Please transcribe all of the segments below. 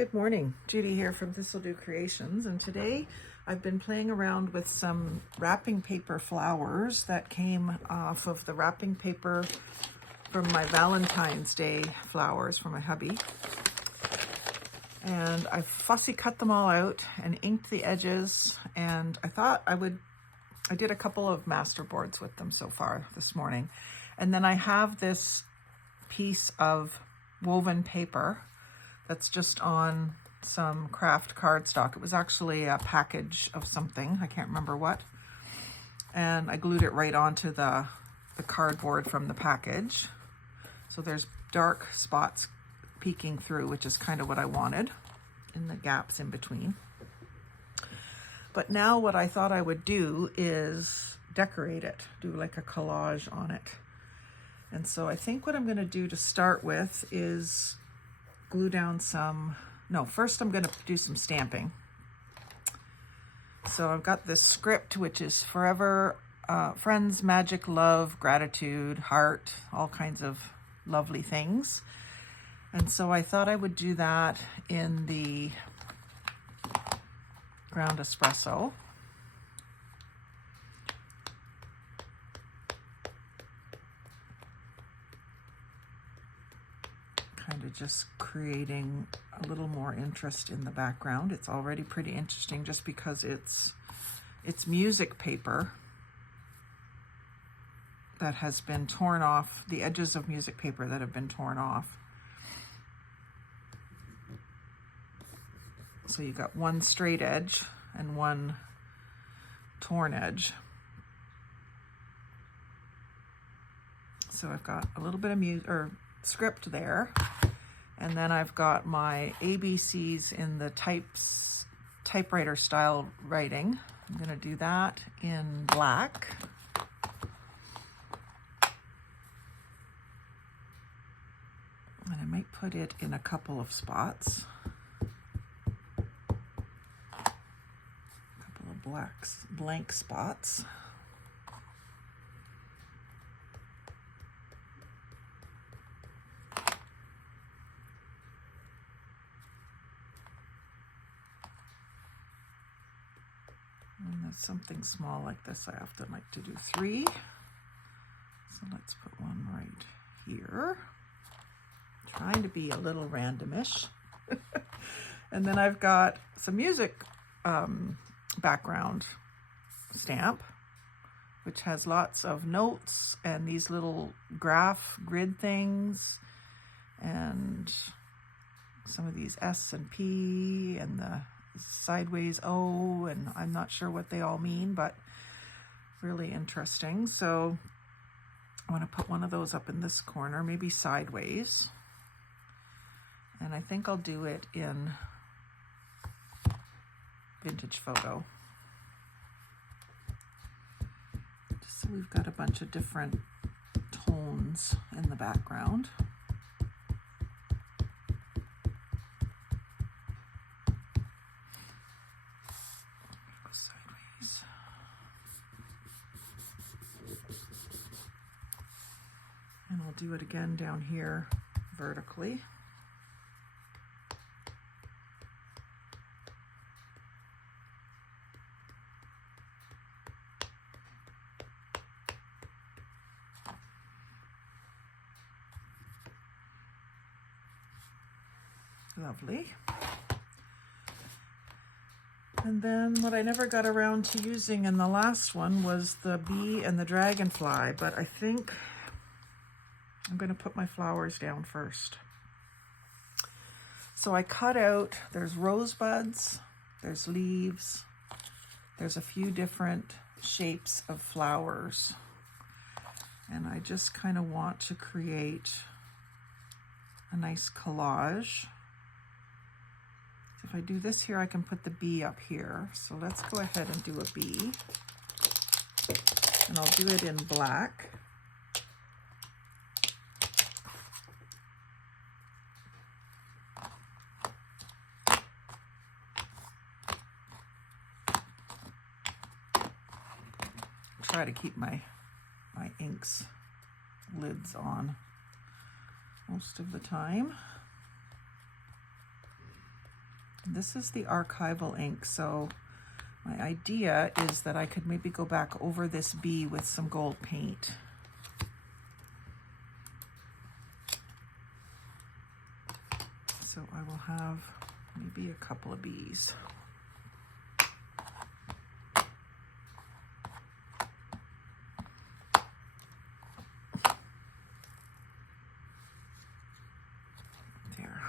Good morning, Judy here from Thistledew Creations, and today I've been playing around with some wrapping paper flowers that came off of the wrapping paper from my Valentine's Day flowers for my hubby. And I fussy cut them all out and inked the edges, and I thought I did a couple of masterboards with them so far this morning. And then I have this piece of woven paper that's just on some craft cardstock. It was actually a package of something, I can't remember what. And I glued it right onto the cardboard from the package. So there's dark spots peeking through, which is kind of what I wanted, in the gaps in between. But now what I thought I would do is decorate it, do like a collage on it. And so I think what I'm gonna do to start with is glue down first I'm going to do some stamping. So I've got this script, which is forever, friends, magic, love, gratitude, heart, all kinds of lovely things. And so I thought I would do that in the ground espresso. Kind of just creating a little more interest in the background. It's already pretty interesting just because it's music paper that has been torn off, the edges of music paper that have been torn off. So you got one straight edge and one torn edge. So I've got a little bit of script there, and then I've got my ABCs in the typewriter style writing. I'm going to do that in black. And I might put it in a couple of spots. A couple of blank spots. And that's something small like this, I often like to do 3. So let's put one right here. Trying to be a little randomish. And then I've got some music background stamp, which has lots of notes and these little graph grid things, and some of these S and P and the sideways O, and I'm not sure what they all mean, but really interesting. So I want to put one of those up in this corner, maybe sideways. And I think I'll do it in vintage photo. Just so we've got a bunch of different tones in the background. And I'll do it again down here vertically. Lovely. And then what I never got around to using in the last one was the bee and the dragonfly, but I think I'm going to put my flowers down first. So I cut out, there's rosebuds, there's leaves, there's a few different shapes of flowers. And I just kind of want to create a nice collage. If I do this here, I can put the bee up here. So let's go ahead and do a bee. And I'll do it in black. Try to keep my inks lids on most of the time. This is the archival ink, so my idea is that I could maybe go back over this bee with some gold paint. So I will have maybe a couple of bees. There.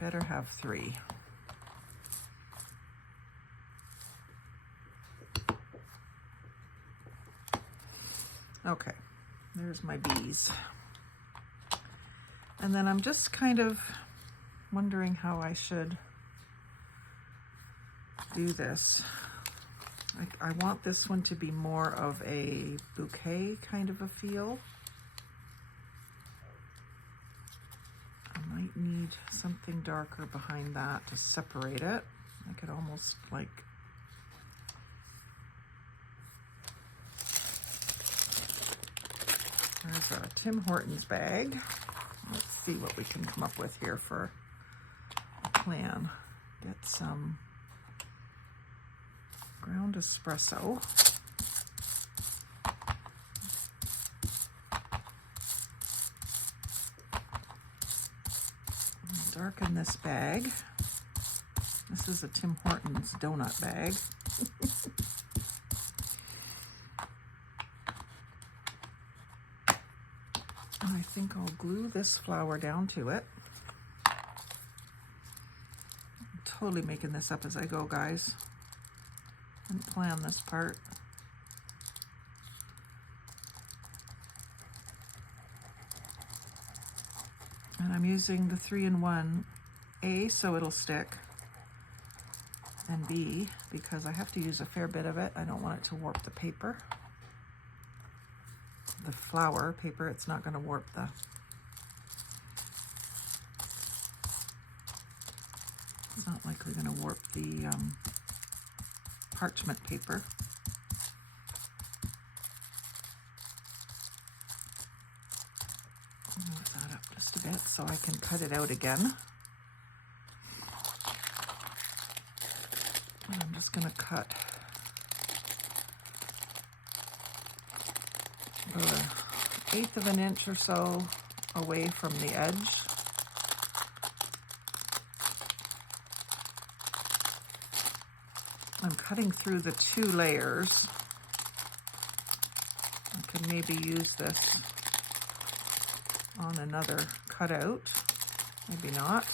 Better have 3. Okay, there's my bees. And then I'm just kind of wondering how I should do this. I want this one to be more of a bouquet kind of a feel. I might need something darker behind that to separate it. I could almost like there's a Tim Hortons bag. Let's see what we can come up with here for a plan. Get some ground espresso. Darken this bag. This is a Tim Hortons donut bag. I think I'll glue this flower down to it. I'm totally making this up as I go, guys. Didn't plan this part. And I'm using the 3-in-1, A, so it'll stick, and B, because I have to use a fair bit of it. I don't want it to warp the paper. The flower paper, it's not going to warp the... It's not likely going to warp the parchment paper. Move that up just a bit so I can cut it out again. And I'm just going to cut about 1/8 of an inch or so away from the edge. I'm cutting through the 2 layers. I could maybe use this on another cutout, maybe not.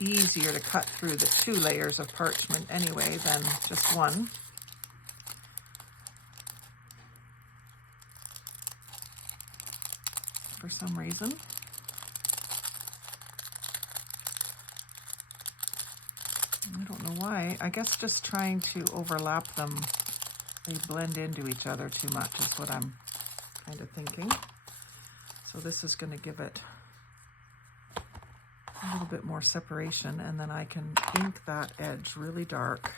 Easier to cut through the 2 layers of parchment anyway than just one. For some reason. I don't know why. I guess just trying to overlap them, they blend into each other too much is what I'm kind of thinking. So this is going to give it a little bit more separation, and then I can ink that edge really dark.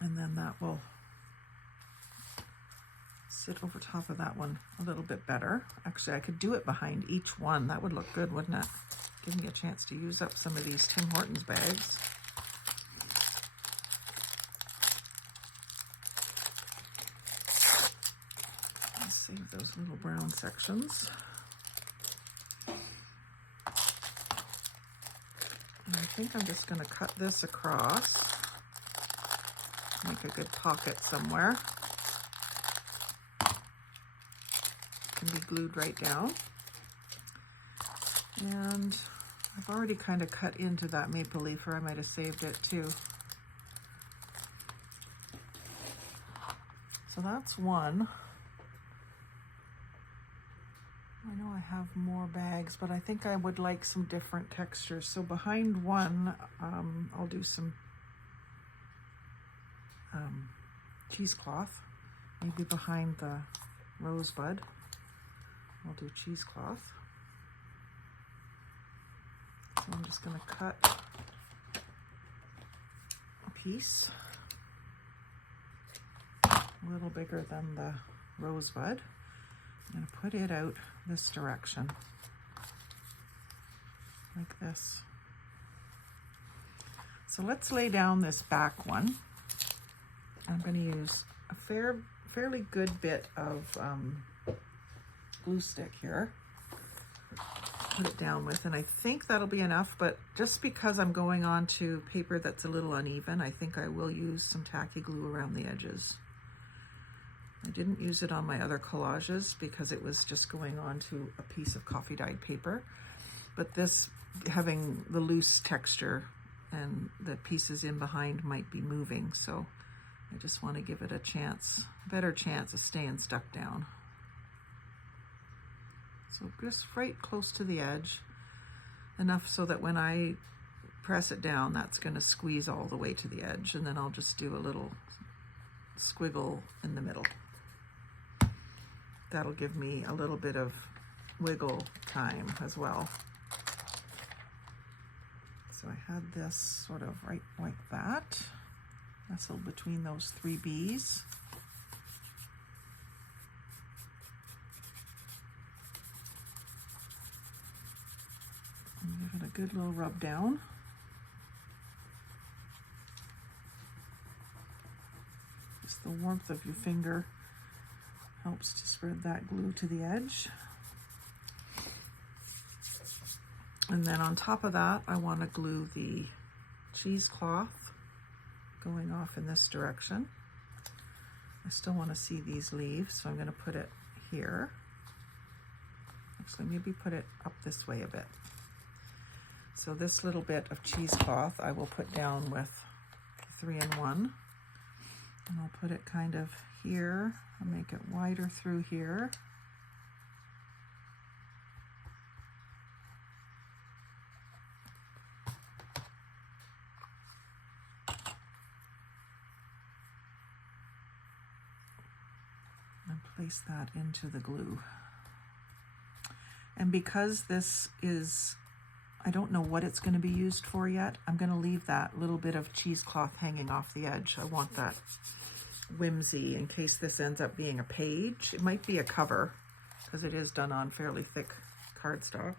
And then that will sit over top of that one a little bit better. Actually, I could do it behind each one. That would look good, wouldn't it? Give me a chance to use up some of these Tim Hortons bags. Let's save those little brown sections. And I think I'm just going to cut this across. Make a good pocket somewhere. Can be glued right down. And I've already kind of cut into that maple leaf, or I might have saved it too. So that's one. I know I have more bags, but I think I would like some different textures. So behind one, I'll do some cheesecloth, maybe behind the rosebud. I'll do cheesecloth. So I'm just going to cut a piece a little bigger than the rosebud. I'm going to put it out this direction, like this. So let's lay down this back one. I'm going to use a fairly good bit of glue stick here. Put it down with, and I think that'll be enough, but just because I'm going on to paper that's a little uneven, I think I will use some tacky glue around the edges. I didn't use it on my other collages because it was just going on to a piece of coffee dyed paper, but this, having the loose texture and the pieces in behind might be moving, so I just want to give it a better chance of staying stuck down. So just right close to the edge, enough so that when I press it down, that's going to squeeze all the way to the edge, and then I'll just do a little squiggle in the middle. That'll give me a little bit of wiggle time as well. So I had this sort of right like that, nestled between those three bees. And give it a good little rub down. Just the warmth of your finger helps to spread that glue to the edge. And then on top of that, I want to glue the cheesecloth going off in this direction. I still want to see these leaves, so I'm going to put it here. Actually, maybe put it up this way a bit. So this little bit of cheesecloth I will put down with 3-in-1, and I'll put it kind of here. I'll make it wider through here. And place that into the glue. And because this is, I don't know what it's going to be used for yet, I'm going to leave that little bit of cheesecloth hanging off the edge. I want that whimsy in case this ends up being a page. It might be a cover because it is done on fairly thick cardstock.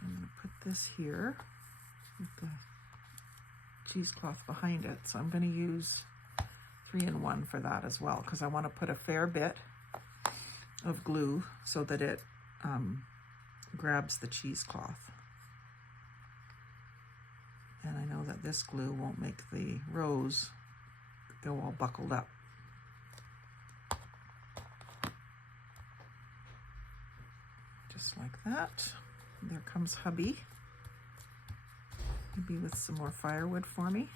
I'm going to put this here with the cheesecloth behind it. So I'm going to use 3-in-1 for that as well, because I want to put a fair bit of glue so that it grabs the cheesecloth. And I know that this glue won't make the rose go all buckled up. Just like that. There comes hubby. Maybe with some more firewood for me.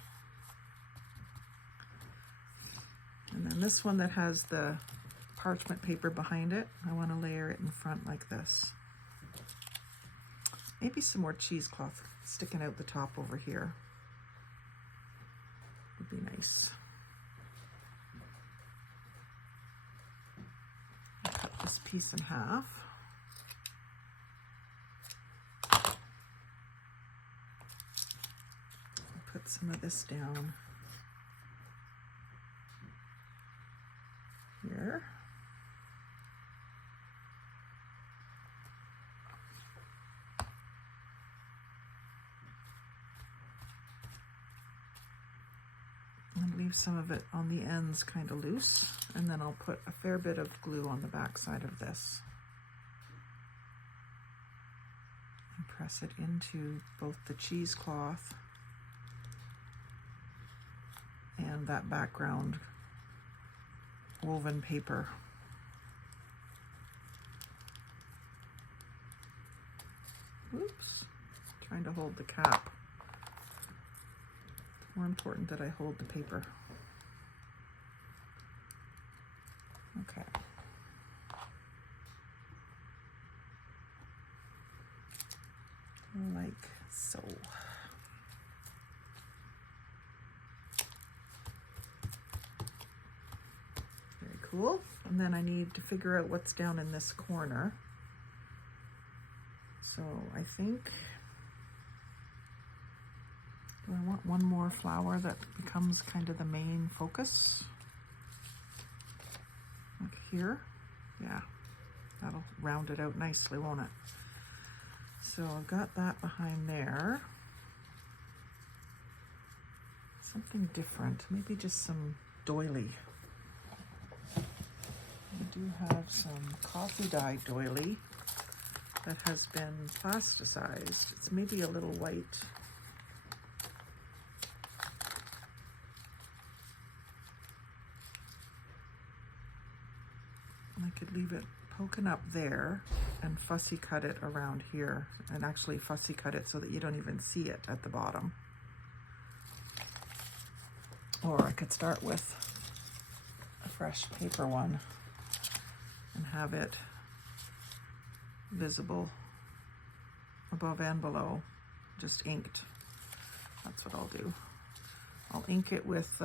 And then this one that has the parchment paper behind it, I want to layer it in front like this. Maybe some more cheesecloth sticking out the top over here would be nice. I'll cut this piece in half. Put some of this down here. And leave some of it on the ends kind of loose, and then I'll put a fair bit of glue on the back side of this and press it into both the cheesecloth and that background woven paper. Oops, trying to hold the cap. It's more important that I hold the paper. Okay. Like so. cool. And then I need to figure out what's down in this corner. So I think, do I want one more flower that becomes kind of the main focus? Like here? Yeah, that'll round it out nicely, won't it? So I've got that behind there. Something different, maybe just some doily. We do have some coffee dye doily that has been plasticized. It's maybe a little white. I could leave it poking up there and fussy cut it around here, and actually fussy cut it so that you don't even see it at the bottom. Or I could start with a fresh paper one and have it visible above and below, just inked. That's what I'll do. I'll ink it with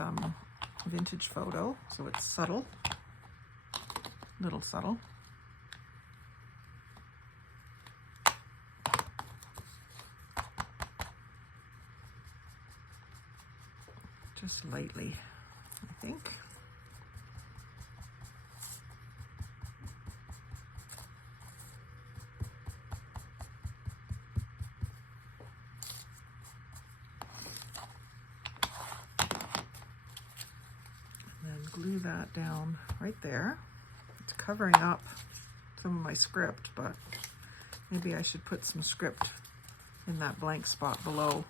vintage photo, so it's subtle, little subtle. Just lightly, I think. And then glue that down right there. It's covering up some of my script, but maybe I should put some script in that blank spot below.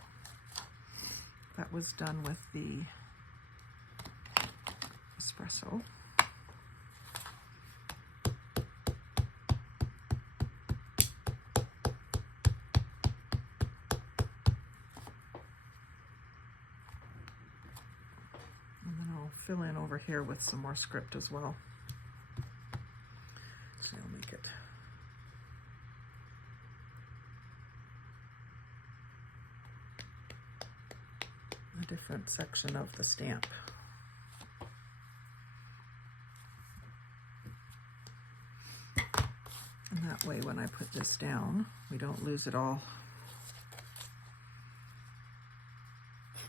That was done with the espresso. And then I'll fill in over here with some more script as well. So I'll make it a different section of the stamp. And that way when I put this down, we don't lose it all.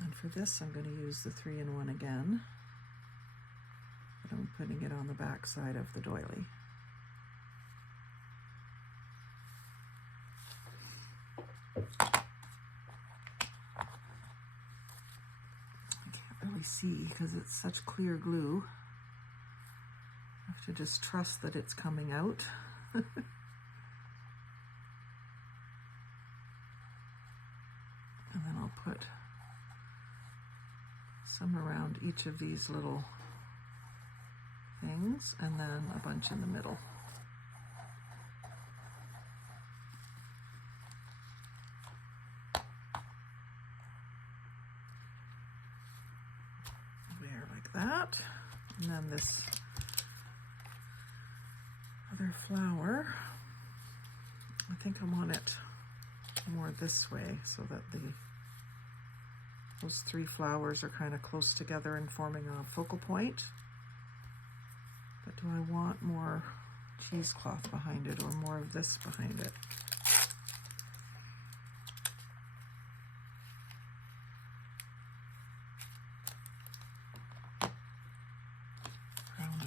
And for this, I'm going to use the 3-in-1 again, but I'm putting it on the back side of the doily. See, because it's such clear glue. I have to just trust that it's coming out. And then I'll put some around each of these little things, and then a bunch in the middle. That, and then this other flower, I think I want it more this way so that those 3 flowers are kind of close together and forming a focal point. But do I want more cheesecloth behind it or more of this behind it?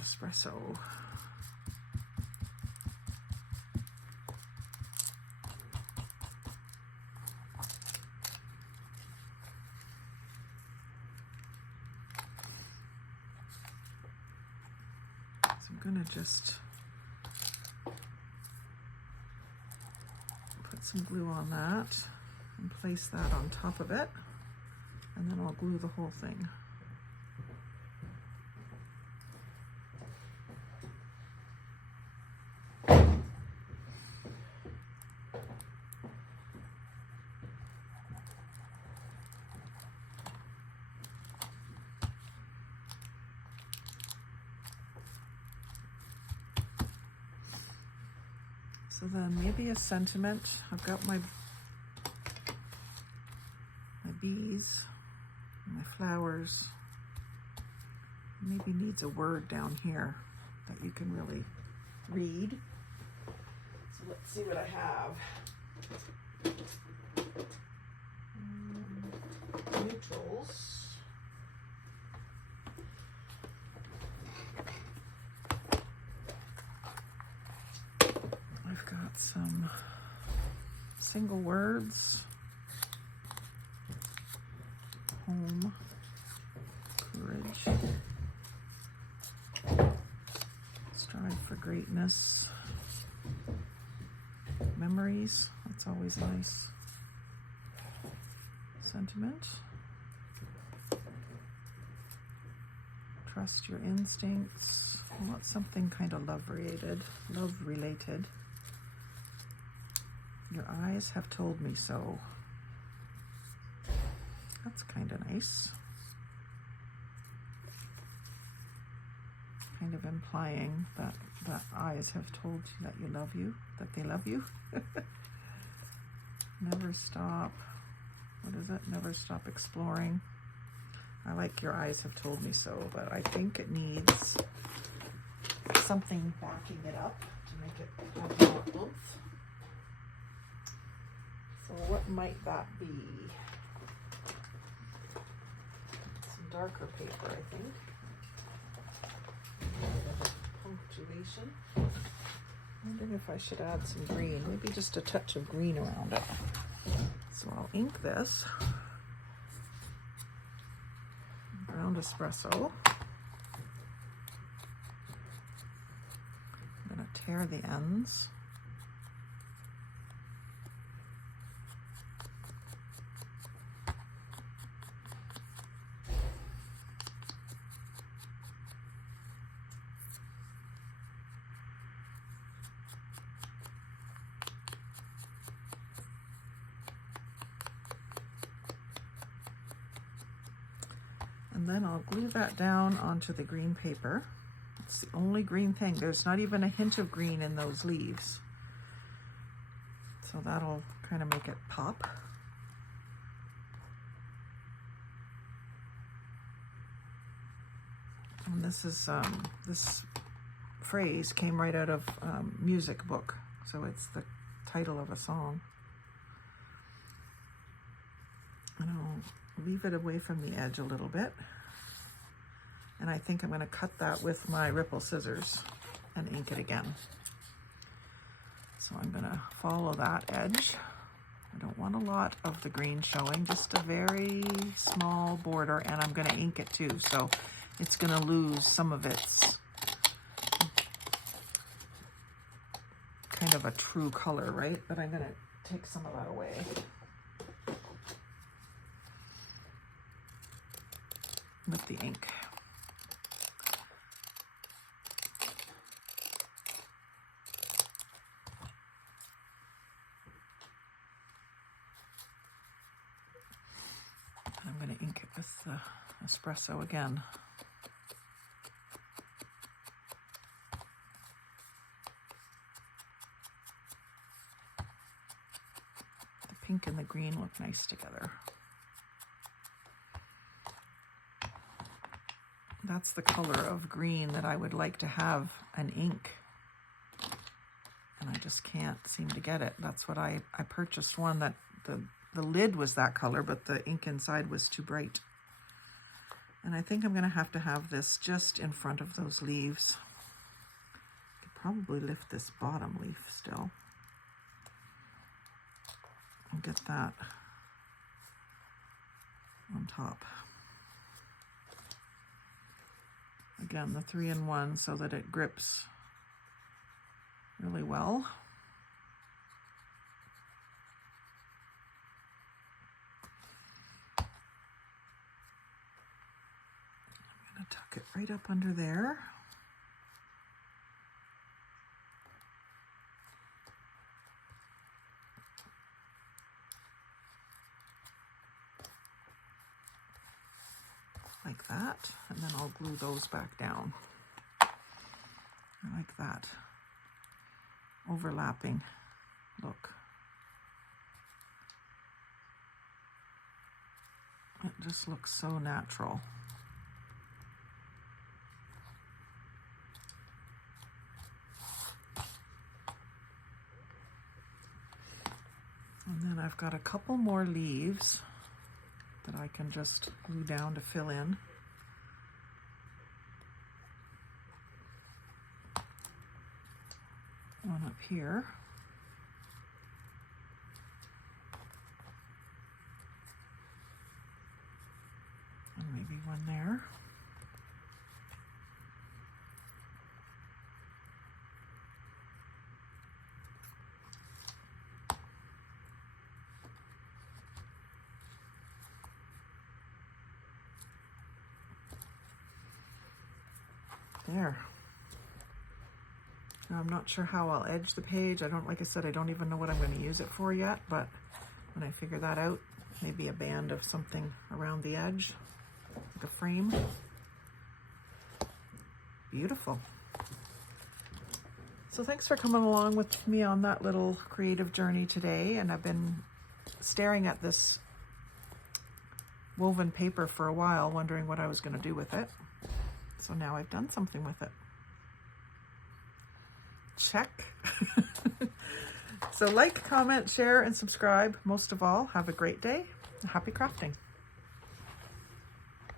Espresso. So I'm going to just put some glue on that and place that on top of it, and then I'll glue the whole thing. So then maybe a sentiment. I've got my bees, my flowers. Maybe needs a word down here. that you can really read. So let's see what I have. Neutrals. I've got some single words. Home. Courage. Strive for greatness. Memories. That's always nice. Sentiment. Trust your instincts. I want something kind of love related. Your eyes have told me so. That's kind of nice. Kind of implying that eyes have told you that they love you. Never stop. What is it? Never stop exploring. I like your eyes have told me so, but I think it needs something backing it up to make it have more oomph. So what might that be? Some darker paper, I think. Punctuation. Wondering if I should add some green, maybe just a touch of green around it. So I'll ink this. Ground espresso. I'm going to tear the ends. And then I'll glue that down onto the green paper. It's the only green thing. There's not even a hint of green in those leaves. So that'll kind of make it pop. And this is this phrase came right out of music book. So it's the title of a song. And I'll leave it away from the edge a little bit. And I think I'm going to cut that with my ripple scissors and ink it again. So I'm going to follow that edge. I don't want a lot of the green showing, just a very small border, and I'm going to ink it too. So it's going to lose some of its kind of a true color, right? But I'm going to take some of that away. With the ink. I'm going to ink it with the espresso again. The pink and the green look nice together. That's the color of green that I would like to have an ink. And I just can't seem to get it. That's what I purchased one that the lid was that color, but the ink inside was too bright. And I think I'm going to have this just in front of those leaves. I could probably lift this bottom leaf still. And get that on top. Again, the 3-in-1 so that it grips really well. I'm going to tuck it right up under there. Like that, and then I'll glue those back down. I like that overlapping look. It just looks so natural. I've got a couple more leaves that I can just glue down to fill in. One up here. And maybe one there. There. Now I'm not sure how I'll edge the page. Like I said, I don't even know what I'm going to use it for yet, but when I figure that out, maybe a band of something around the edge, like a frame. Beautiful. So thanks for coming along with me on that little creative journey today. And I've been staring at this woven paper for a while, wondering what I was going to do with it. So now I've done something with it. Check. So like, comment, share, and subscribe. Most of all, have a great day. Happy crafting.